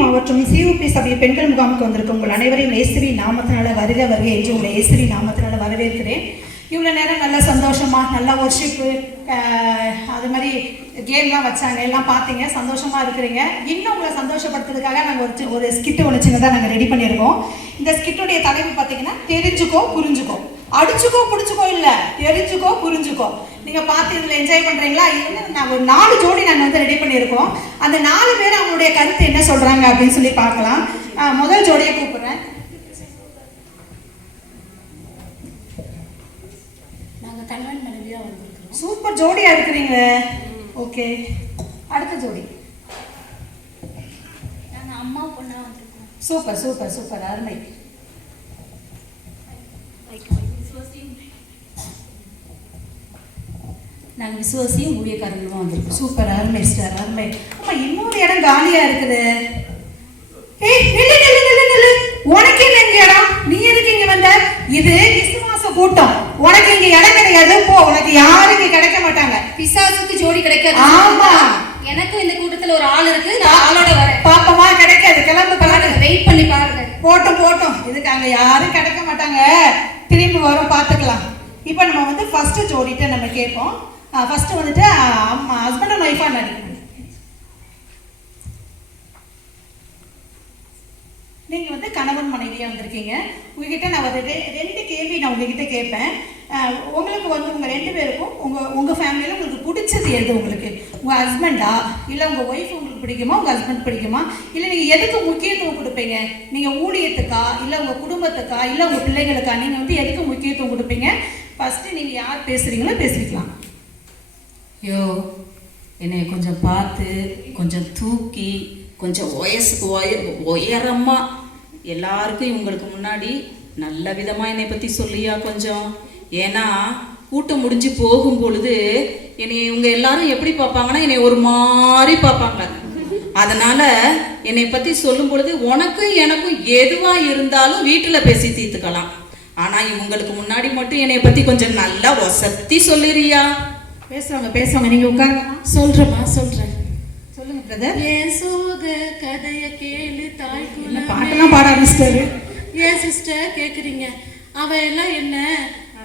மாவட்டம் சிஓபி சபை பெண்கள் முகாமுக்கு வந்திருக்கும் உங்கள் அனைவரையும் இயேசுவி நாமத்தினால வருக வருக என்று உங்களை இயேசுவி நாமத்தினால வரவேற்கிறேன். இவ்வளோ நேரம் நல்லா சந்தோஷமாக நல்லா ஒர்ஷிப்பு அது மாதிரி கேம்லாம் வச்சாங்க, எல்லாம் பார்த்தீங்க, சந்தோஷமாக இருக்கிறீங்க. இன்னும் உங்களை சந்தோஷப்படுத்துறதுக்காக நாங்கள் ஒரு ஸ்கிட்டு ஒன்று சின்னதாக நாங்கள் ரெடி பண்ணியிருக்கோம். இந்த ஸ்கிட்டுடைய தலைப்பு பார்த்தீங்கன்னா தெரிஞ்சுக்கோ புரிஞ்சுக்கோ. அடிச்சுக்கோ பிடிச்சிக்கோ இல்லை, தெரிஞ்சுக்கோ புரிஞ்சுக்கோ. நீங்கள் பார்த்து இதில் என்ஜாய் பண்ணுறீங்களா? இது வந்து நாங்கள் ஒரு 4 ஜோடி நாங்கள் வந்து ரெடி பண்ணியிருக்கோம். அந்த 4 பேர் அவங்களுடைய கருத்து என்ன சொல்கிறாங்க அப்படின்னு சொல்லி பார்க்கலாம். முதல் ஜோடியை கூப்பிட்றேன். நாங்கள் கணவன் மனைவியாக வந்திருக்கோம். சூப்பர் ஜோடியாக இருக்கிறீங்க. ஓகே, அடுத்த ஜோடி. நாங்கள் அம்மா பொண்ணாக வந்திருக்கோம். சூப்பர் சூப்பர் சூப்பர், அருமை. நாங்கள் விசுவாசியும் ஊழியக்காரங்களும் வந்திருக்கோம். சூப்பர், அருமை சார், அருமை. அம்மா இன்னொரு இடம் காலியா இருக்குது. ஏய் நில்லு நில்லு நில்லு நில்லு, உனக்கு என்ன இங்க இடம்? நீ எதுக்கு இங்க வந்த? இது கிறிஸ்துமாச கூட்டம், உனக்கு இங்க இடம் கிடையாது. போ, உனக்கு யாரும் இங்க கிடைக்க மாட்டாங்க. பிசாசுக்கு ஜோடி கிடைக்காது. ஆமா, எனக்கும் இந்த கூட்டத்துல ஒரு ஆள் இருக்கு, நான் ஆளோட வரேன். பாப்பமா கிடைக்காது, கிளம்பு பாருங்க, வெயிட் பண்ணி பாருங்க. போட்டும் போட்டும், இதுக்கு அங்க யாரும் கிடைக்க மாட்டாங்க, திரும்பி வரும், பாத்துக்கலாம். இப்போ நம்ம வந்து ஃபர்ஸ்ட் ஜோடிட்ட நம்ம கேட்போம். ஃபர்ஸ்ட் வந்துட்டு ஹஸ்பண்ட் அண்ட் ஒய்ஃபா நடிக்கணும். நீங்கள் வந்து கணவன் மனைவியாக வந்திருக்கீங்க. உங்ககிட்ட நான் ஒரு 2 கேள்வி நான் உங்ககிட்ட கேட்பேன். உங்களுக்கு வந்து உங்கள் 2 பேருக்கும் உங்கள் ஃபேமிலியில் உங்களுக்கு பிடிச்சது எது? உங்களுக்கு உங்கள் ஹஸ்பண்டா இல்லை உங்கள் ஒய்ஃப் உங்களுக்கு பிடிக்குமா, உங்கள் ஹஸ்பண்ட் பிடிக்குமா, இல்லை நீங்கள் எதுக்கு முக்கியத்துவம் கொடுப்பீங்க? நீங்கள் ஊழியத்துக்கா இல்லை உங்கள் குடும்பத்துக்கா இல்லை உங்கள் பிள்ளைகளுக்கா? நீங்கள் வந்து எதுக்கு முக்கியத்துவம் கொடுப்பீங்க? ஃபஸ்ட்டு நீங்கள் யார் பேசுகிறீங்களோ பேசிக்கலாம். ஐயோ, என்னை கொஞ்சம் பார்த்து கொஞ்சம் தூக்கி கொஞ்சம் வயசுக்கு உயரமாக எல்லாருக்கும் இவங்களுக்கு முன்னாடி நல்ல விதமாக என்னை பற்றி சொல்லியா கொஞ்சம். ஏன்னா கூட்டம் முடிஞ்சு போகும் பொழுது என்னை இவங்க எல்லாரும் எப்படி பார்ப்பாங்கன்னா என்னை ஒரு மாதிரி பார்ப்பாங்க. அதனால் என்னை பற்றி சொல்லும் பொழுது உனக்கும் எனக்கும் எதுவாக இருந்தாலும் வீட்டில் பேசி தீர்த்துக்கலாம். ஆனால் இவங்களுக்கு முன்னாடி மட்டும் என்னை பற்றி கொஞ்சம் நல்லா வசத்தி சொல்லிறியா. பேசுவாங்க, நீங்க உட்காருங்க. சொல்றேம்மா, சொல்றேன். சொல்லுங்க பிரதர். ஏன் சோக கதைய கேளு தாய்க்குள்ள பாட்டெல்லாம் பாட ஆரம்பிச்சிட்டாரு. ஏன் சிஸ்டர் கேக்குறீங்க? அவ எல்லாம் என்ன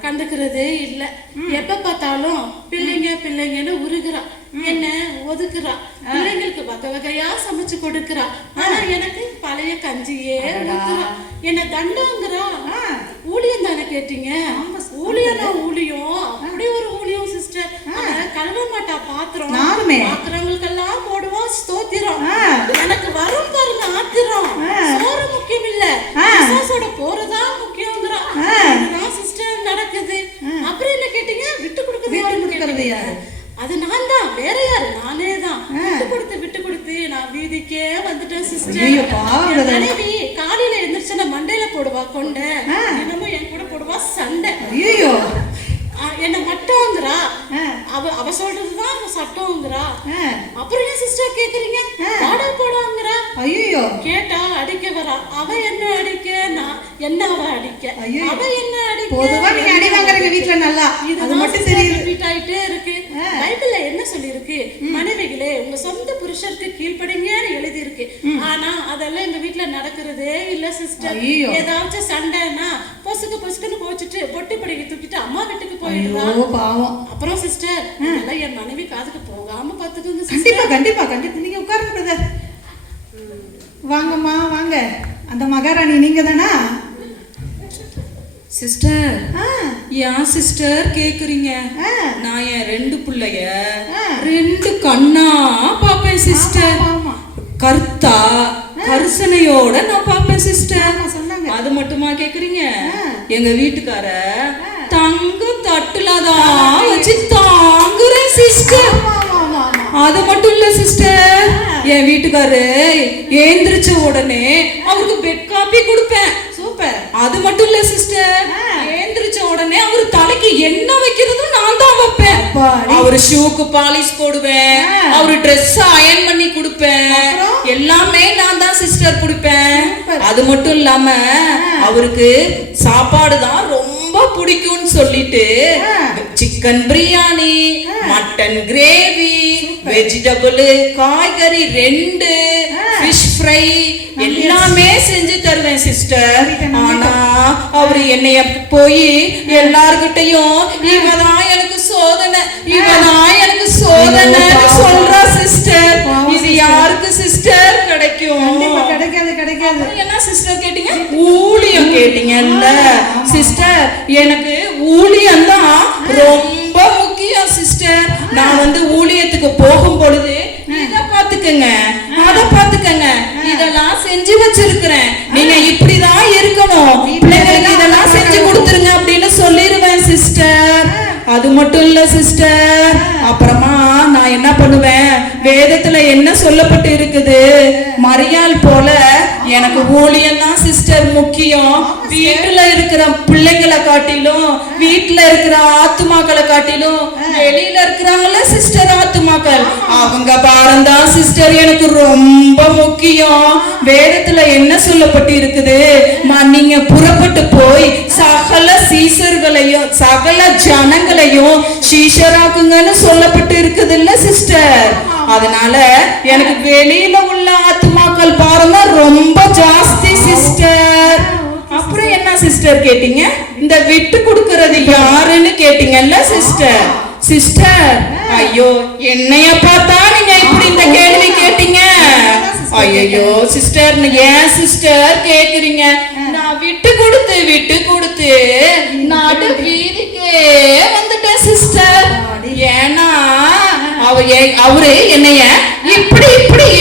கண்டுக்கிறதே இல்லை. எப்ப பார்த்தாலும் பிள்ளைங்கன்னு உருகுறா, என்ன ஒதுக்குறா, பிள்ளைங்களுக்கு வகை வகையா சமைச்சு கொடுக்குறா. ஆனா எனக்கு பழைய கஞ்சியே ஊத்துறா, என்ன தண்டங்கிறா. ஊழியம் தானே கேட்டீங்க? ஊழியம்னா ஊழியம், அப்படி ஒரு ஊழியம் சிஸ்டர். கழுவ மாட்டா பாத்திரம், பாத்திரங்களுக்கெல்லாம் போடுவோம் ஸ்தோத்திரம். எனக்கு வரும் பாருங்க ஆத்திரம். சோறு முக்கியம் இல்ல, விசுவாசோட போறதா முக்கியங்கிறா. சிஸ்டர் நடக்குது. அப்புறம் என்ன கேட்டீங்க? விட்டு கொடுக்கறது யாரு? அது நான் தான், வேற யாரு? நானே தான். விட்டு கொடுத்து நான் வீதிக்கே வந்துட்டேன் சிஸ்டர். மனைவி காலையில எந்திரிச்சு மண்டையில போடுவா கொண்ட, தினமும் என் கூட போடுவா சண்டை. ஐயோ, என்ன மட்டம்ங்கிறா. அவ சொல்றதுதான் சட்டம்ங்கிறா. அப்புறம் ஏன் சிஸ்டர் கேக்குறீங்க? போடாங்கிறா. ஐயோ, கேட்டா அடிக்க வரா. அவ என்ன அடிக்க, நான் என்ன அவ அடிக்க, அவ என்ன அடிக்க. பொதுவா நீங்க அடி வாங்குறீங்க வீட்ல நல்லா, அது மட்டும் தெரியுது. ரிப்பீட் ஆயிட்டே இருக்கு. பைபிள்ல என்ன சொல்லிருக்கு? மனைவிகளே உங்க சொந்த புருஷருக்கு கீழ்ப்படிங்கன்னு எழுதி இருக்கு. ஆனா அதெல்லாம் எங்க வீட்ல நடக்கிறதே இல்ல சிஸ்டர். ஏதாச்சும் சண்டைன்னா பொசுக்குன்னு கோச்சிட்டு பொட்டி படிக்க தூக்கிட்டு அம்மா வீட்டுக்கு போயிடுறா. அப்புறம் சிஸ்டர் இதெல்லாம் என் மனைவி காதுக்கு போகாம பாத்துக்கோங்க. கண்டிப்பா நீங்க உட்காருங்க பிரதர். வாங்கம்மா வாங்க. அந்த மகாராணி நீங்க தானா? சிஸ்டர், ஏன் சிஸ்டர் கேக்குறீங்க? நான் என் 2 பிள்ளைய 2 கண்ணா பாப்பேன் சிஸ்டர். கர்த்தா கரிசனையோட நான் பாப்பேன் சிஸ்டர். அது மட்டுமா கேக்குறீங்க? எங்க வீட்டுக்கார தங்க தட்டுலதான் வச்சு தாங்குறேன் சிஸ்டர். அது மட்டும் இல்ல சிஸ்டர், என் வீட்டுக்காரு ஏந்திரிச்ச உடனே அவருக்கு பெட் காபி கொடுப்பேன். சூப்பர். அது மட்டும் இல்ல சிஸ்டர், ஏந்திரிச்ச உடனே அவரு தலைக்கு என்ன வைக்கிறதும் நான் தான் வைப்பேன். அவரு ஷூக்கு பாலிஷ் போடுவேன், அவரு ட்ரெஸ் அயன் பண்ணி கொடுப்பேன், எல்லாமே நான் தான் சிஸ்டர் கொடுப்பேன். அது மட்டும் இல்லாம அவருக்கு சாப்பாடு தான் ரொம்ப பிடிக்கும்னு சொல்லிட்டு chicken biryani, mutton gravy, vegetable காய்கறி 2, ஃபிஷ் ஃப்ரை எல்லாமே செஞ்சு தருவேன் சிஸ்டர். ஆனா அவரு என்னைய போய் எல்லார்கிட்டையும் இவதான் எனக்கு சோதனை, இவதான் எனக்கு சோதனை சொல்றா சிஸ்டர். இது யாருக்கு சிஸ்டர் கிடைக்கும்? கிடைக்காது கிடைக்காது. என்ன சிஸ்டர் கேட்டீங்க? ஊழியம் கேட்டீங்கல்ல சிஸ்டர். எனக்கு ஊழியம் தான் ரொம்ப முக்கியம் சிஸ்டர். நான் ஊழியத்துக்கு போகும் பொழுது இத பாத்துக்கங்க, அத பாத்துக்கங்க, இதெல்லாம் செஞ்சு வச்சிருக்கிறேன், நீங்க இப்படிதான் இருக்கணும், பிள்ளைங்களுக்கு இதெல்லாம் செஞ்சு கொடுத்துருங்க அப்படின்னு சொல்லிடுவேன் சிஸ்டர். அது மட்டும் இல்ல சிஸ்டர், அப்புறமா நான் என்ன பண்ணுவேன், வேதத்துல என்ன சொல்லப்பட்டு இருக்குது, மரியாள் போல எனக்கு ஊழியம் தான் சிஸ்டர் முக்கியம். வீட்டுல இருக்கிற பிள்ளைங்களை காட்டிலும், வீட்டுல இருக்கிற ஆத்துமாக்களை காட்டிலும், வெளியில இருக்கிறாங்கல்ல சிஸ்டர் ஆத்துமாக்கள், அவங்க பாரம் தான் சிஸ்டர் எனக்கு ரொம்ப முக்கியம். வேதத்துல என்ன சொல்லப்பட்டு இருக்குது, நீங்க புறப்பட்டு போய் சகல சீசர்களையும் சகல ஜனங்களையும் சீஷராக்குங்கன்னு சொல்லப்பட்டு இருக்குது இல்ல சிஸ்டர். அதனால எனக்கு வெளியில உள்ள ஆத்துமாக்கள் பாருங்க ரொம்ப ஜாஸ்தி சிஸ்டர். அப்புறம் என்ன சிஸ்டர் கேட்டீங்க, இந்த விட்டு கொடுக்கறது யாருன்னு கேட்டீங்கல்ல சிஸ்டர். சிஸ்டர் ஐயோ என்னைய பார்த்தா நீங்க இப்படி இந்த கேள்வி கேட்டீங்க. ஐயோ சிஸ்டர் ஏன் சிஸ்டர் கேக்குறீங்க? நான் விட்டு கொடுத்து நடு வீதிக்கே வந்துட்டேன் சிஸ்டர். ஏன்னா அவரு என்னைய இப்படி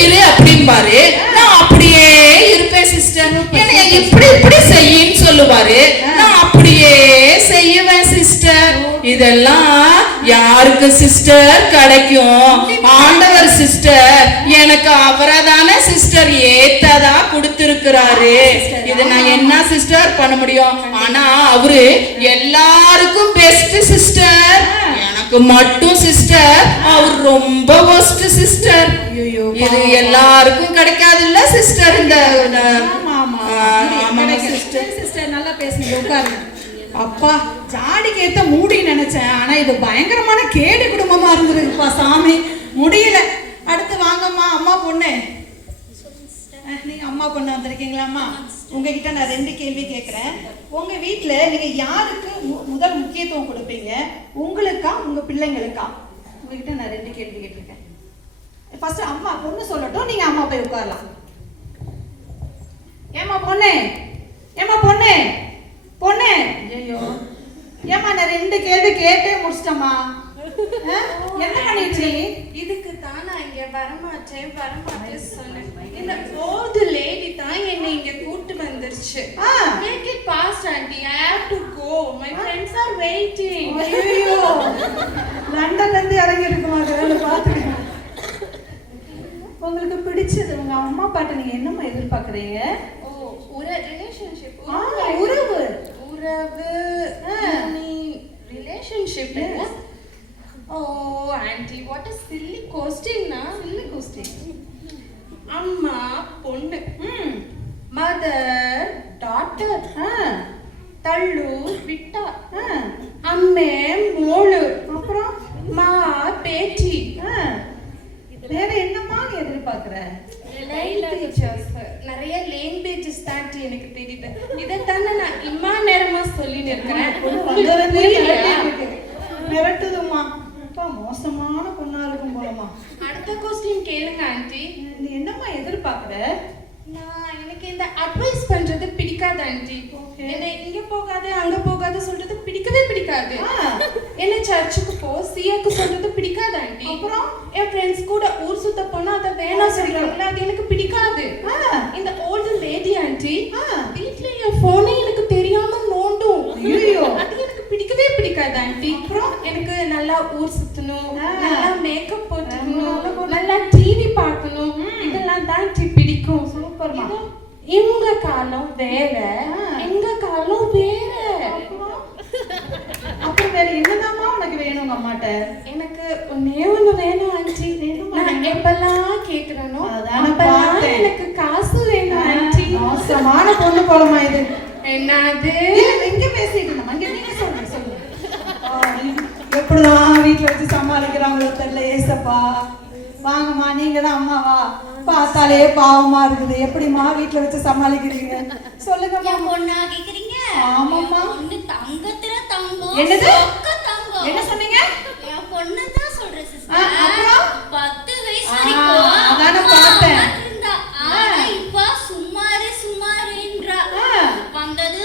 இரு அப்படிம்பாரு, நான் அப்படியே இருப்பேன் சிஸ்டர். என்னைய இப்படி செய்யின்னு சொல்லுவாரு, நான் அப்படியே செய்வேன் சிஸ்டர். இதெல்லாம் யாருக்கு சிஸ்டர் கிடைக்கும்? ஆண்டவர் சிஸ்டர் எனக்கு அவரதானே சிஸ்டர் ஏத்ததா கொடுத்திருக்கிறாரு. இத நான் என்ன சிஸ்டர் பண்ண முடியும்? ஆனா அவரு எல்லாருக்கும் பெஸ்ட் சிஸ்டர், எனக்கு மட்டும் சிஸ்டர் அவர் ரொம்ப ஒஸ்ட் சிஸ்டர். இது எல்லாருக்கும் கிடைக்காது இல்ல சிஸ்டர். இந்த சிஸ்டர் நல்லா பேசுங்க, உட்காருங்க. அப்பா ஜாடிக்கு ஏத்த மூடி நினைச்சேன், ஆனா இது பயங்கரமான கேடு குடும்பமா இருந்திருக்குப்பா சாமி, முடியல. அடுத்து வாங்கம்மா அம்மா பொண்ணு. நீங்க அம்மா பொண்ணு வந்திருக்கீங்களாம்மா? உங்ககிட்ட நான் 2 கேள்வி கேட்கிறேன். உங்க வீட்டுல நீங்க யாருக்கு முதல் முக்கியத்துவம் கொடுப்பீங்க, உங்களுக்கா உங்க பிள்ளைங்களுக்கா? உங்ககிட்ட நான் 2 கேள்வி கேட்டிருக்கேன். ஃபர்ஸ்ட் அம்மா பொண்ணு சொல்லட்டும், நீங்க அம்மா போய் உட்காரலாம். ஏமா பொண்ணு, ஏமா பொண்ணு பொண்ணு. ஐயோ ஏமா நான் 2 கேள்வி கேட்டே முடிச்சிட்டமா. என்ன பண்ணிட்டு? இதுக்கு தான் நான் இங்க வரமாட்டேன் சொன்னேன். இந்த ஓல்டு லேடி தான் என்னை இங்க கூட்டி வந்துருச்சு. Make it fast auntie, I have to go, my friends are waiting. ஐயோ லண்டன்ல இருந்து இறங்கி இருக்குமா பாத்துக்கங்க. உங்களுக்கு பிடிச்சது உங்க அம்மா பாட்ட நீங்க என்னமா எதிர்பார்க்கறீங்க? ஒரு ரிலேஷன்ஷிப். உறவு relationship. Oh auntie, what a silly question na. Silly question. அம்மா பொண்ணு, மதர் டாட்டர், தள்ளு விட்டா, அம்மே மோளு, அப்புறம் மா பேட்டி. வேற என்னமா எதிர்பார்க்கற? நிறைய லாங்குவேஜஸ் தாண்டி எனக்கு தெரியுது. இதைத்தானே நான் இம்மா நேரமா சொல்லிட்டு இருக்கிறேன். மிரட்டுதுமா, மோசமான பொண்ணா இருக்கும் போலமா. அடுத்த கொஸ்டின் கேளுங்க ஆண்டி. நீ என்னம்மா எதிர்பார்க்கற? எனக்கு இந்த அட்வைஸ் பண்றது பிடிக்காது ஆண்டி. என்ன இங்க போகாது அங்க போகாது சொல்றது பிடிக்கவே பிடிக்காது. என்ன சர்ச்சுக்கு போ சியாக்கு சொல்றது பிடிக்காது ஆண்டி. அப்புறம் என் ஃப்ரெண்ட்ஸ் கூட ஊர் சுத்த போனா அத வேணாம் சொல்றாங்களா, அது எனக்கு பிடிக்காது. இந்த ஓல்டு லேடி ஆண்டி வீட்ல என் போனே எனக்கு தெரியாம நோண்டும். ஐயோ அது எனக்கு பிடிக்கவே பிடிக்காது ஆண்டி. அப்புறம் எனக்கு நல்லா ஊர் சுத்தணும், நல்லா மேக்கப் போட்டுக்கணும், நல்லா டிவி பார்க்கணும், இதெல்லாம் தான் பிடிக்கும். சூப்பர்மா. இவங்க காலம் வேற, எங்க காலம் வேற. அப்புறம் வேற என்னதாம்மா உனக்கு வேணும் அம்மாட்ட? எனக்கு ஒன்னே ஒண்ணு வேணும் ஆண்டி. நான் எப்பெல்லாம் கேக்குறேனோ அப்பெல்லாம் எனக்கு காசு வேணும் ஆண்டி. மோசமான பொண்ணு போலமா இது. என்னது எங்க பேசிட்டு இருந்தோம்? அங்க நீங்க சொல்லுங்க எப்படிதான் வீட்டுல வச்சு சமாளிக்கிறாங்களோ தெரியல. ஏசப்பா வாங்கம்மா, நீங்க தான் அம்மாவா? பார்த்தாலே பாவமா இருக்குது. எப்படிம்மா வீட்டுல வச்சு சமாளிக்கிறீங்க? சொல்லுங்கம்மா. என் பொண்ணா கேக்குறீங்க? ஆமாம்மா. என் பொண்ணு தங்கத்துல தங்கம். என்னது? சொக்க தங்கம். என்ன சொன்னீங்க? என் பொண்ணு தான் சொல்றேன் சிஸ்டர். அப்புறம் 10 வயசு வரைக்கும் அதானே பார்த்தேன். இருந்தா. ஆனா இப்ப சுமாருன்றா. வந்தது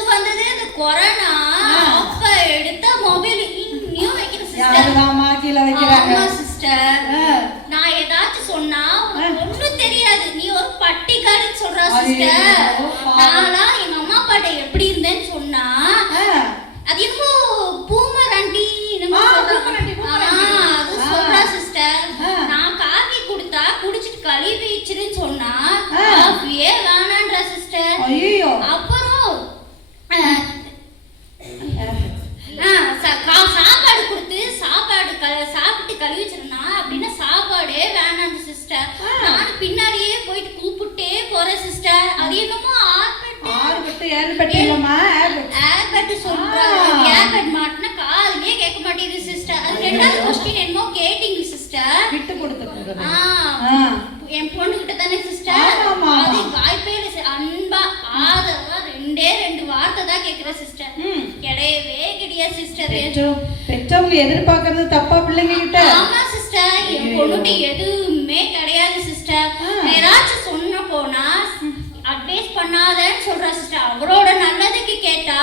இந்த கொரோனா. அப்ப எடுத்த மொபைல் இன்னும் வைக்கிற சிஸ்டர். யாருதாம்மா கீழே வைக்கிறாங்க? ஆமா சிஸ்டர். நான் ஏதாச்சும் சொன்னா உனக்கு ஒண்ணும் தெரியாது, நீ ஒரு பட்டிக்காரின்னு சொல்றா சிஸ்டர். நானா எங்க அம்மா அப்பாட்ட எப்படி இருந்தேன்னு சொன்னா அது என்னமோ பூமர் ஆண்டி அது சொல்றா சிஸ்டர். நான் காஃபி கொடுத்தா குடிச்சிட்டு கழுவி வச்சிருன்னு சொன்னா காஃபியே வேணான்றா சிஸ்டர். ஐயோ. அப்புறம் சாப்பாடு கொடுத்து சாப்பிட்டு கழுவி வச்சிருந்தா அப்படின்னா சாப்பாடே வேணாம் சிஸ்டர். நான் பின்னாடியே போயிட்டு கூப்பிட்டே போறேன் சிஸ்டர். அது என்னமோ ஏர்பெட் சொல்றாங்க. ஏர்பெட் மாட்டினா காதுலயே கேட்க மாட்டேங்குது சிஸ்டர். அது ரெண்டாவது கொஸ்டின் என்னமோ கேட்டீங்க சிஸ்டர். விட்டு கொடுத்து என் பொண்ணு கிட்ட தானே சிஸ்டர். அது வாய்ப்பே இல்லை. அன்பா ஆதரவா ரெண்டு வார்த்தை தான் கேக்குற சிஸ்டர். கிடையவே கிடையாது சிஸ்டர். பெற்றவங்க எதிர்பார்க்கறது தப்பா பிள்ளைங்க கிட்ட? ஆமா சிஸ்டர். என் பொண்ணுகிட்ட எதுவுமே கிடையாது சிஸ்டர். ஏதாச்சும் சொன்ன போனா அட்வைஸ் பண்ணாதன்னு சொல்றா சிஸ்டர். அவரோட நல்லதுக்கு கேட்டா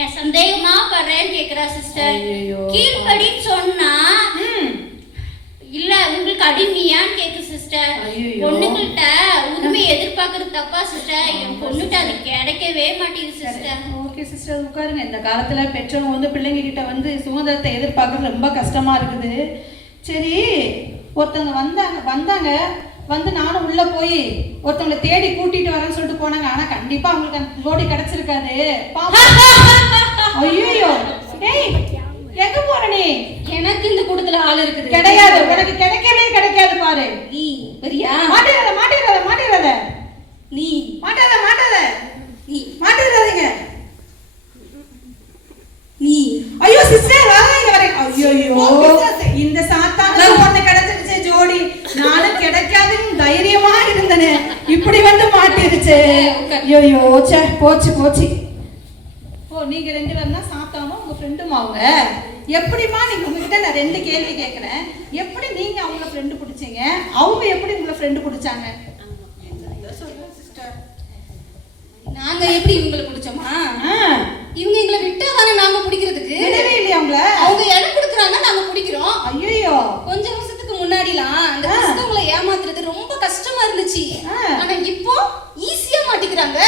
என் சந்தேகமா படுறேன்னு கேக்குறா சிஸ்டர். கீழ்படின்னு சொன்னா இல்ல உங்களுக்கு அடிமையான்னு கேக்கு சிஸ்டர். பொண்ணுங்கள்ட்ட உரிமை எதிர்பார்க்கறது தப்பா சிஸ்டர். என் பொண்ணுகிட்ட அது கிடைக்கவே மாட்டேங்குது சிஸ்டர். ஓகே சிஸ்டர், உட்காருங்க. இந்த காலத்துல பெற்றவங்க வந்து பிள்ளைங்க கிட்ட வந்து சுதந்திரத்தை எதிர்பார்க்கறது ரொம்ப கஷ்டமா இருக்குது. சரி, ஒருத்தவங்க வந்தாங்க வந்து நானும் உள்ள போய் ஒருத்தவங்களை தேடி கூட்டிட்டு வரேன்னு சொல்லிட்டு போனாங்க. ஆனா கண்டிப்பா அவங்களுக்கு அந்த ஜோடி கிடைச்சிருக்காது. ஐயோ, ஏய் எங்க போற நீ? எனக்கு இந்த கூட்டத்துல ஆள் இருக்குது. கிடையாது, உனக்கு கிடைக்காது பாரு. நீ வரியா? மாட்டிராத நீ மாட்டிராதீங்க நீ. ஐயோ சிஸ்டர், இங்க வரேன். ஐயோ, இந்த சாத்தான ஒண்ணு கிடைச்சிருச்சு ஜோடி. நானும் கிடைக்காதுன்னு தைரியமா இருந்தேனே, இப்படி வந்து மாட்டிருச்சு. ஐயோ சே, போச்சு. ஓ, நீங்க 2 பேரும் தான் சாத்தானும் உங்க ஃப்ரெண்டும் அவங்க. எப்படிமா நீங்க உங்ககிட்ட நான் 2 கேள்வி கேட்கிறேன். எப்படி நீங்க அவங்கள ஃப்ரெண்டு பிடிச்சீங்க? அவங்க எப்படி உங்களை ஃப்ரெண்டு பிடிச்சாங்க? நாங்க எப்படி இவங்களை பிடிச்சோமா? இவங்க எங்களை விட்டாதானே நாம பிடிக்கிறதுக்கு. விடவே இல்லையா அவங்கள? அவங்க இடம் கொடுக்குறாங்க, நாங்க பிடிக்கிறோம். ஐயோ, கொஞ்ச வருஷத்துக்கு முன்னாடிலாம் அந்த கிறிஸ்தவங்களை ஏமாத்துறது ரொம்ப கஷ்டமா இருந்துச்சு. ஆனா இப்போ ஈஸியா மாட்டிக்கிறாங்க.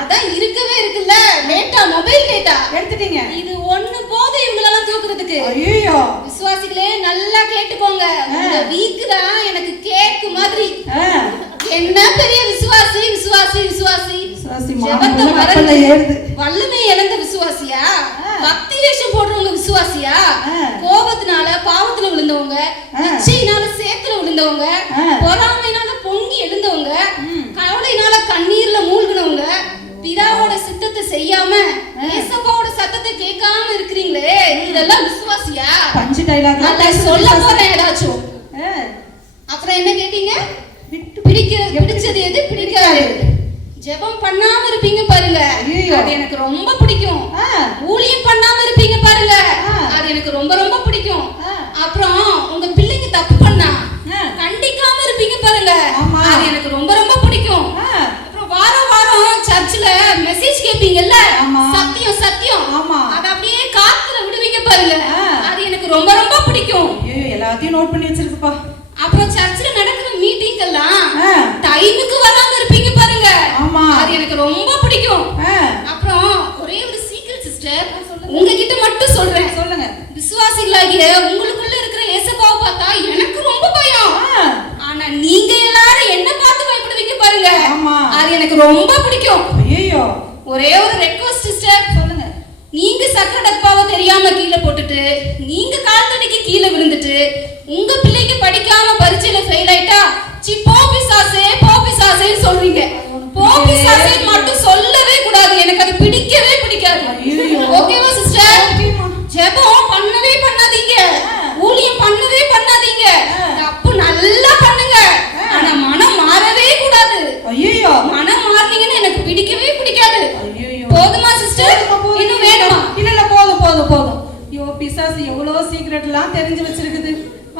அதான் இருக்கவே இருக்குல்ல மொபைல் டேட்டா எடுத்துட்டீங்க. இது ஒண்ணு போதும் இவங்களெல்லாம் தூக்குறதுக்கு. ஐயோ, விசுவாசிகளே நல்லா கேட்டுக்கோங்க. இந்த வீக் தான் எனக்கு கேக்கு மாதிரி. என்ன பெரிய விசுவாசி வல்லமை இழந்த விசுவாசியா? பக்தி வேஷம் போடுறவங்க விசுவாசியா? கோபத்தினால பாவத்துல விழுந்தவங்க, இச்சையினால சேத்துல விழுந்தவங்க, பொறாமையினால பொங்கி எழுந்தவங்க, கவலையினால கண்ணீர்ல மூழ்கினவங்க, பிதாவோட சித்தத்தை செய்யாம ஏசப்பாவோட சத்தத்தை கேட்காம இருக்கிறீங்களே, இதெல்லாம் விசுவாசியா? பஞ்சு டைலாக் நான் சொல்ல போறேன் ஏதாச்சும். அப்புறம் என்ன கேட்டீங்க? பிடிச்சது எது, பிடிக்காது? ஜெபம் பண்ணாம இருப்பீங்க பாருங்க, அது எனக்கு ரொம்ப பிடிக்கும். ஊழியம் பண்ணாம இருப்பீங்க பாருங்க, அது எனக்கு ரொம்ப ரொம்ப பிடிக்கும். அப்புறம் உங்க பிள்ளைங்க தப்பு பண்ணா கண்டிக்காம இருப்பீங்க பாருங்க, அது எனக்கு ரொம்ப ரொம்ப பிடிக்கும். அப்புறம் வாரம் வாரம் சர்ச்சில் மெசேஜ் கேட்பீங்கல்ல, சத்தியம் சத்தியம், அது அப்படியே காத்துல விடுவீங்க பாருங்க, அது எனக்கு ரொம்ப ரொம்ப பிடிக்கும். எல்லாத்தையும் நோட் பண்ணி வச்சிருக்குப்பா. அப்புறம் சர்ச்சில் நடக்கிற மீட்டிங் எல்லாம் டைமுக்கு வராம இருப்பீங்க பாருங்க, அது எனக்கு ரொம்ப பிடிக்கும். அப்புறம் ஒரே ஒரு சீக்ரெட் சிஸ்டர் உங்ககிட்ட மட்டும் சொல்றேன், சொல்லுங்க. விசுவாசிகளாகிய உங்களுக்குள்ள இருக்கிற ஏசப்பாவை பார்த்தா எனக்கு ரொம்ப பயம். ஆனா நீங்க எல்லாரும் என்ன பார்த்து பயப்படுவீங்க பாருங்க, அது எனக்கு ரொம்ப பிடிக்கும். ஐயோ, ஒரே ஒரு ரெக்வெஸ்ட் சிஸ்டர், சொல்லுங்க. நீங்க சக்கரை டப்பாவை தெரியாம கீழே போட்டுட்டு, நீங்க கால் தடிக்கு கீழே விழுந்துட்டு, உங்க பிள்ளைக்கு படிக்காம பரீட்சையில ஃபெயில் ஆயிட்டா போபிசாசே சொல்றீங்க. போபிசாசே மட்டும் சொல்லவே கூடாது, எனக்கு அது பிடிக்கவே பிடிக்காது. ஓகேவா சிஸ்டர்? ஜெபம் பண்ணவே பண்ணாதீங்க, ஊழியம் பண்ணவே பண்ணாதீங்க. தப்பு பிசாசு எவ்வளோ சீக்ரெட்லாம் தெரிஞ்சு வச்சிருக்குது.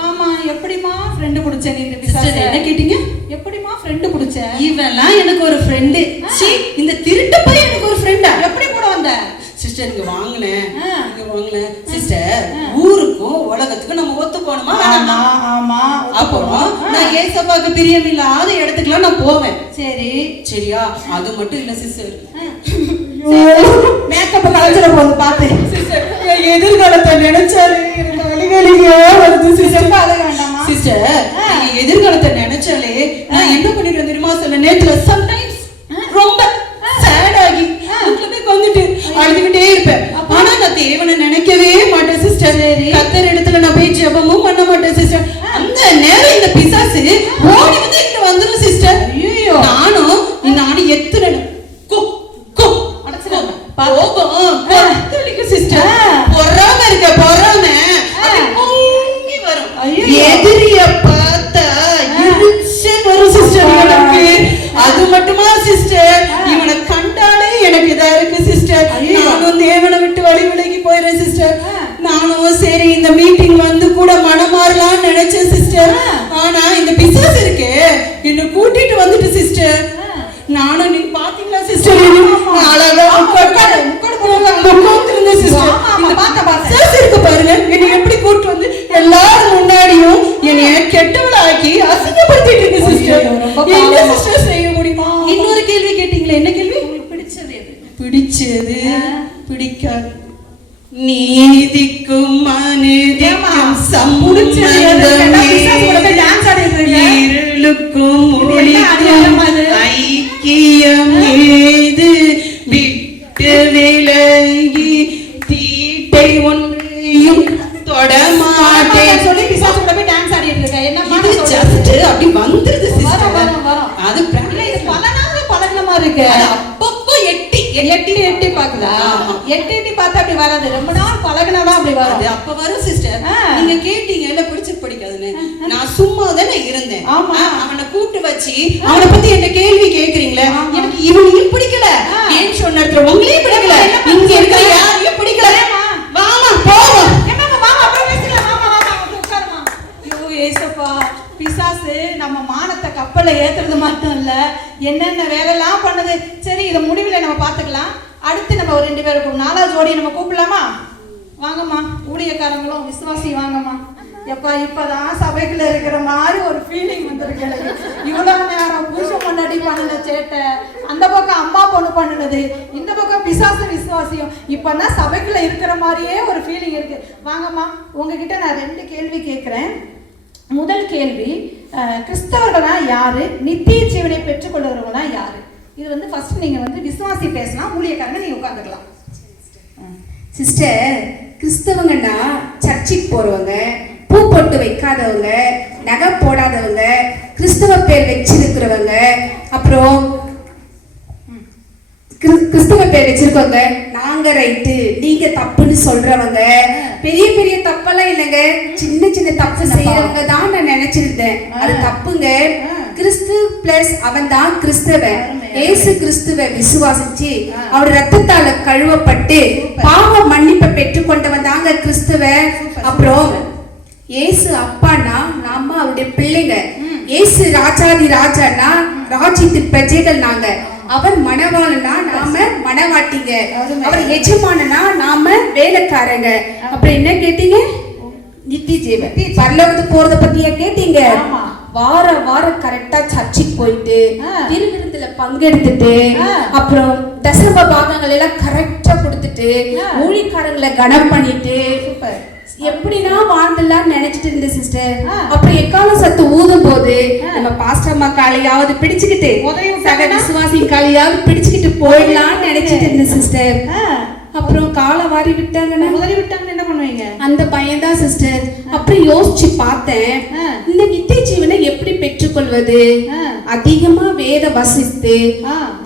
ஆமா, எப்படிமா ஃப்ரெண்டு பிடிச்ச நீ இந்த பிசாசு? என்ன கேட்டீங்க? எப்படிமா ஃப்ரெண்டு பிடிச்ச? இவெல்லாம் எனக்கு ஒரு ஃப்ரெண்டு. இந்த திருட்டு போய் எனக்கு ஒரு ஃப்ரெண்டா? எப்படி கூட வந்த? சிஸ்டர் இங்க வாங்கினேன் சிஸ்டர். ஊருக்கும் உலகத்துக்கும் நம்ம ஒத்து போகணுமா? ஆமா. அப்போ நான் ஏசப்பாக்கு பிரியமில்லாத இடத்துக்குலாம் நான் போவேன். சரி சரியா? அது மட்டும் இல்ல சிஸ்டர், மேக்கப் கலந்துட போகுது பாத்து. சிஸ்டர் எதிர்காலத்தை நினைச்சாலே எனக்கு வலிவலியா வருது சிஸ்டர். வேண்டாமா சிஸ்டர், எதிர்காலத்தை நினைச்சாலே நான் என்ன பண்ணிடுறேன் தெரியுமா? சில நேரத்துல சம்டைம்ஸ் ரொம்ப சேட் ஆகி வந்துட்டு அழுதுகிட்டே இருப்பேன். ஆனா நான் தேவனை நினைக்கவே மாட்டேன் சிஸ்டர். கத்தர் இடத்துல நான் போய் ஜெபமும் பண்ண மாட்டேன் சிஸ்டர். அந்த நேரம் இந்த பிசாசு ஓடி வந்து என்கிட்ட வந்துரும் சிஸ்டர். நானும் எத்தனை சிஸ்டர் பொறாம இருக்க பொறாம பொங்கி வரும். எதிரிய பார்த்தா எரிச்சல் வரும் சிஸ்டர் எனக்கு. அது மட்டுமா சிஸ்டர், இவனை கண்டாலே எனக்கு இதா இருக்கு சிஸ்டர். நானும் தேவனை விட்டு வழி விலகி போயிடுறேன் சிஸ்டர். நானும் சரி இந்த மீட்டிங் வந்து கூட மனமாறலாம்னு நினைச்சேன் சிஸ்டர். ஆனா இந்த பிசாசு இருக்கு என்ன கூட்டிட்டு வந்துட்டு சிஸ்டர். நானும் நீங்க பாத்தீங்களா சிஸ்டர்? அழகா பாருங்க, என்னை எப்படி கூட்டு வந்து எல்லாரும் முன்னாடியும் என்னைய கெட்டவளாக்கி அசிங்கப்படுத்திட்டு இருக்கு சிஸ்டர். என்ன சிஸ்டர் செய்ய முடியுமா? இன்னொரு கேள்வி கேட்டீங்களே, என்ன கேள்வி? பிடிச்சது எது? பிடிச்சது பிடிக்காது. நீதிக்கும் மனிதிக்கும் சம்பந்தமே, இருளுக்கும் ஒளிக்கும் ஐக்கியம் ஏது? விட்டு விலகி தீட்டை ஒன்றையும் தொடமாட்டேன் சொல்லி பிசாசு கூட போய் டான்ஸ் ஆடிட்டு இருக்க. என்ன ஜஸ்ட் அப்படி வந்துருது சிஸ்டர். அது பல நாள் பழகின மாதிரி இருக்கு. அப்பப்போ எட்டி பாக்குதா? எட்டி பார்த்தா அப்படி வராது. ரொம்ப நாள் பழகினாதான் அப்படி வராது. அப்ப வரும் சிஸ்டர். நீங்க கேட்டீங்கல்ல பிடிச்சு பிடிக்காதுன்னு, நான் சும்மா தானே இருந்தேன். அவனை கூப்பிட்டு வச்சு அவனை பத்தி என்ன கேள்வி கேக்குறீங்களே, எனக்கு இவனையும் பிடிக்கல, ஏன் சொன்ன இடத்துல உங்களையும் பிடிக்கல, இங்க இருக்கிற யாரையும் பிடிக்கல. வாமா போவோம். பிசாசு நம்ம மானத்தை கப்பல்ல ஏத்துறது மட்டும் இல்ல, என்னென்ன வேலைலாம் பண்ணுது. சரி, இதை முடிவில் நம்ம பார்த்துக்கலாம். அடுத்து நம்ம ஒரு 2 பேருக்கும் 4வது ஜோடி நம்ம கூப்பிடலாமா? வாங்கம்மா, ஊழியக்காரங்களும் விசுவாசி வாங்கம்மா. எப்பா இப்பதான் சபைக்குள்ள இருக்கிற மாதிரி ஒரு ஃபீலிங் வந்திருக்கு. இவ்வளவு நேரம் புருஷன் முன்னாடி பண்ணுன சேட்டை, அந்த பக்கம் அம்மா பொண்ணு பண்ணுனது, இந்த பக்கம் பிசாசு விசுவாசியும், இப்பதான் சபைக்குள்ள இருக்கிற மாதிரியே ஒரு ஃபீலிங் இருக்கு. வாங்கம்மா, உங்ககிட்ட நான் 2 கேள்வி கேட்கிறேன். முதல் கேள்வி, கிறிஸ்தவர்களா யாரு? நித்திய ஜீவனை பெற்றுக்கொள்கிறவங்களா யாரு? இது வந்து ஃபர்ஸ்ட் நீங்க வந்து விசுவாசி பேசலாம், ஊழியக்காரங்க நீங்க உட்காந்துக்கலாம். சிஸ்டர், கிறிஸ்தவங்கன்னா சர்ச்சுக்கு போறவங்க, பூ போட்டு வைக்காதவங்க, நகை போடாதவங்க, கிறிஸ்தவ பேர் வச்சிருக்கிறவங்க, அப்புறம் கிறிஸ்தவ பேர் வச்சிருக்கவங்க, நாங்க ரைட்டு நீங்க தப்புன்னு சொல்றவங்க. பெரிய பெரிய தப்பெல்லாம் இல்லைங்க, சின்ன சின்ன தப்பு செய்யறவங்க தான் நான் நினைச்சிருந்தேன். அது தப்புங்க. கிறிஸ்து பிளஸ் அவன் தான் கிறிஸ்தவன். ஏசு கிறிஸ்துவ விசுவாசிச்சு அவர் ரத்தத்தால கழுவப்பட்டு பாவ மன்னிப்பை பெற்றுக்கொண்டவன் தாங்க கிறிஸ்துவ. அப்புறம் ஏசு அப்பானா நாம அவருடைய பிள்ளைங்க. ஏசு ராஜாதி ராஜானா ராஜ்யத்து பிரஜைகள் நாங்க. அவர் மணவாளனா நாம மணவாட்டிங்க. அவர் எஜமானனா நாம வேலைக்காரங்க. அப்புறம் என்ன கேட்டீங்க? நித்திய ஜீவன் பரலோகத்துக்கு போறத பத்தியா கேட்டீங்க? வாரம் கரெக்டா சர்ச்சுக்கு போயிட்டு திருவிருந்துல பங்கெடுத்துட்டு அப்புறம் தசம பாகங்கள் எல்லாம் கரெக்டா கொடுத்துட்டு ஊழியக்காரங்களை கனம் பண்ணிட்டு எப்படின்னா வாழ்ந்துலாம் நினைச்சிட்டு இருந்த சிஸ்டர். அப்புறம் எக்கால சத்து ஊதும் போது நம்ம பாஸ்டர் அம்மா காலையாவது பிடிச்சுக்கிட்டு சக விசுவாசி காலையாவது பிடிச்சுக்கிட்டு போயிடலாம்னு நினைச்சிட்டு இருந்த சிஸ்டர். அப்புறம் காலை வாரி விட்டாங்கன்னா என்ன பண்ணுவீங்க? அந்த பையன் தான் சிஸ்டர். அப்புறம் யோசிச்சு பார்த்தேன், இந்த நித்திய ஜீவனை எப்படி பெற்றுக்கொள்வது? அதிகமா வேத வசித்து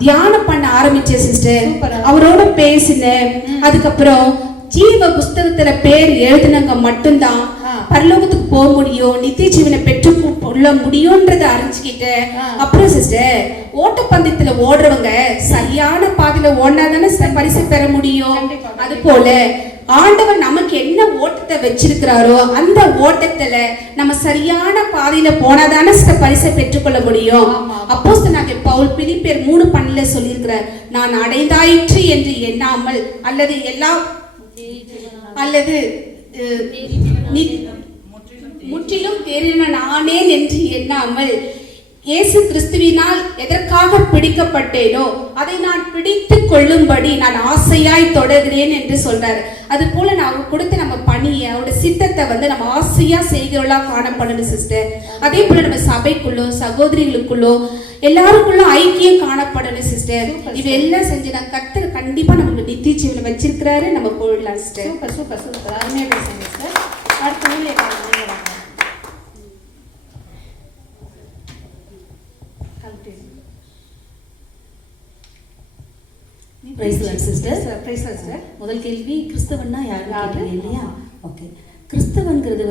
தியானம் பண்ண ஆரம்பிச்சேன் சிஸ்டர். அவரோட பேசினேன். அதுக்கப்புறம் ஜீவ புஸ்தகத்துல பேர் எழுதினவங்க மட்டும்தான் பரலோகத்துக்கு போக முடியும், நித்திய ஜீவனை பெற்றுக்கொள்ள முடியும்ன்றத அறிஞ்சுக்கிட்டேன். அப்புறம் சிஸ்டர், ஓட்டப்பந்தயத்துல ஓடுறவங்க சரியான பாதையில ஓடினாதானே பரிசு பெற முடியும். அது போல ஆண்டவன் நமக்கு என்ன ஓட்ட ஓட்டத்தை வச்சிருக்கிறாரோ அந்த ஓட்டத்துல நம்ம சரியான பாதையில போனாதானே சிஸ்டர் பரிசை பெற்றுக்கொள்ள முடியும். அப்போஸ்தலனாகிய பவுல் பிலிப்பியர் 3:12 சொல்லியிருக்கிறார், நான் அடைந்தாயிற்று என்று எண்ணாமல் அல்லது முற்றிலும் தேறினவன் ஆனேன் என்று எண்ணாமல் இயேசு கிறிஸ்துவினால் எதற்காக பிடிக்கப்பட்டேனோ அதை நான் பிடித்து கொள்ளும்படி நான் ஆசையாய் தொடர்கிறேன் என்று சொல்றாரு. அது போல நான் கொடுத்த நம்ம பணியை அவரோட சித்தத்தை நம்ம ஆசையா செய்கிறவளா காணப்படணும் சிஸ்டர். அதே போல நம்ம சபைக்குள்ளோ சகோதரிகளுக்குள்ளோ எல்லாருக்குள்ள ஐக்கியம் காணப்படணும் சிஸ்டர். இது எல்லாம் செஞ்சு நான் கர்த்தர் கண்டிப்பா நமக்கு நித்திய ஜீவனை வச்சிருக்கிறாரு. நம்ம போயிடலாம் சிஸ்டர். சூப்பர் சூப்பர் சூப்பர், அருமையா பேசுங்க சிஸ்டர். அடுத்த ஊழியக்காரங்க முதல் கேள்வி, கிறிஸ்தவன்னா யாரு இல்லையா? ஓகே, கிறிஸ்தவன்கிறது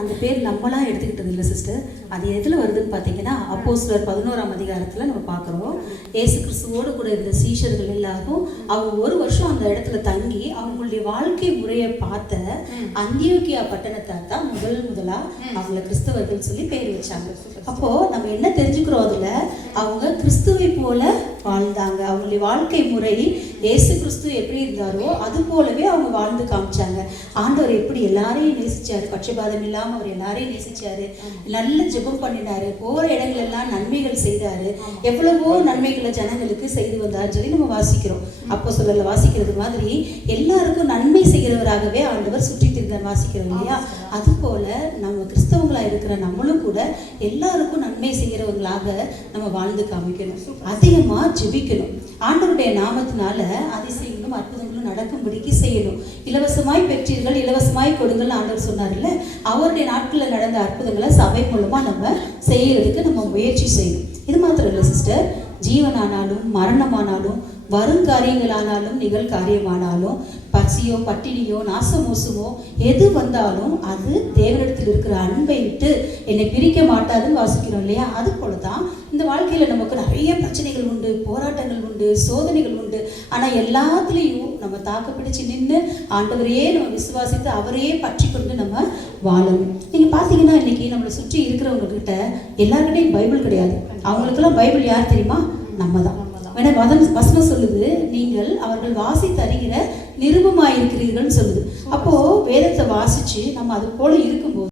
அந்த பேர் நம்மளா எடுத்துக்கிட்டது இல்லை சிஸ்டர். அது எதில் வருதுன்னு பார்த்தீங்கன்னா அப்போஸ்தலர் 11ஆம் அதிகாரத்தில் நம்ம பார்க்குறோம். ஏசு கிறிஸ்துவோடு கூட இருந்த சீஷர்கள் எல்லாரும் அவங்க ஒரு வருஷம் அந்த இடத்துல தங்கி அவங்களுடைய வாழ்க்கை முறையை பார்த்த அந்தியோக்கியா பட்டணத்தார் தான் முதலா அவங்கள கிறிஸ்தவர்கள் சொல்லி பேர் வச்சாங்க. அப்போ நம்ம என்ன தெரிஞ்சுக்கிறோம், அதுல அவங்க கிறிஸ்துவை போல வாழ்ந்தாங்க. அவங்களுடைய வாழ்க்கை முறை ஏசு கிறிஸ்து எப்படி இருந்தாரோ அது போலவே அவங்க வாழ்ந்து காமிச்சாங்க. ஆண்டவர் எப்படி எல்லாரையும் நேசிச்சாரு, பட்சபாதம் இல்லாம அவர் எல்லாரையும் நேசிச்சாரு, நல்ல ஜெபம் பண்ணினாரு, போற இடங்கள் எல்லாம் நன்மைகள் செய்தாரு, எவ்வளவோ நன்மைகளை ஜனங்களுக்கு செய்து வந்தார் சொல்லி நம்ம வாசிக்கிறோம். அப்போஸ்தலர்ல வாசிக்கிறது மாதிரி எல்லாருக்கும் நன்மை செய்கிறவராகவே ஆண்டவர் சுற்றி திரிந்தார் வாசிக்கிறோம் இல்லையா? அது போல நம்ம கிறிஸ்தவங்களா இருக்கிற நம்மளும் கூட எல்லாருக்கும் நன்மை செய்கிறவங்களாக நம்ம வாழ்ந்து காமிக்கணும். அதிகமா ஜெபிக்கணும். ஆண்டவருடைய நாமத்தினால அதிசயங்களும் அற்புதங்களும் நடக்கும்படிக்கு செய்யணும். இலவசமாய் பெற்றீர்கள் இலவசமாய் கொடுங்கள் ஆண்டவர் சொன்னார்ல, அவருடைய நாட்களில் நடந்த அற்புதங்களை சபை மூலமா நம்ம செய்யறதுக்கு நம்ம முயற்சி செய்யணும். இது மாத்திரம் இல்லை சிஸ்டர், ஜீவனானாலும் மரணமானாலும் வருங்காரியங்களானாலும் நிகழ்காரியமானாலும் பசியோ பட்டினியோ நாசமோசமோ எது வந்தாலும் அது தேவனிடத்தில் இருக்கிற அன்பை விட்டு என்னை பிரிக்க மாட்டாதுன்னு வாசிக்கிறோம் இல்லையா? அது போலதான் இந்த வாழ்க்கையில நமக்கு நிறைய பிரச்சனைகள் உண்டு, போராட்டங்கள் உண்டு, சோதனைகள் உண்டு. ஆனா எல்லாத்துலேயும் நம்ம தாக்கு பிடிச்சு நின்று ஆண்டவரையே நம்ம விசுவாசித்து அவரையே பற்றி கொண்டு நம்ம வாழணும். நீங்க பாத்தீங்கன்னா இன்னைக்கு நம்மளை சுற்றி இருக்கிறவங்க கிட்ட எல்லாருக்கிட்டையும் பைபிள் கிடையாது. அவங்களுக்கெல்லாம் பைபிள் யார் தெரியுமா? நம்ம தான். வேணா வசனம் சொல்லுது, நீங்கள் அவர்கள் வாசித்து அறிகிற நிருபமாயிருக்கிறீர்கள்னு சொல்லுது. அப்போ வேதத்தை வாசிச்சு நம்ம அது போல இருக்கும்போது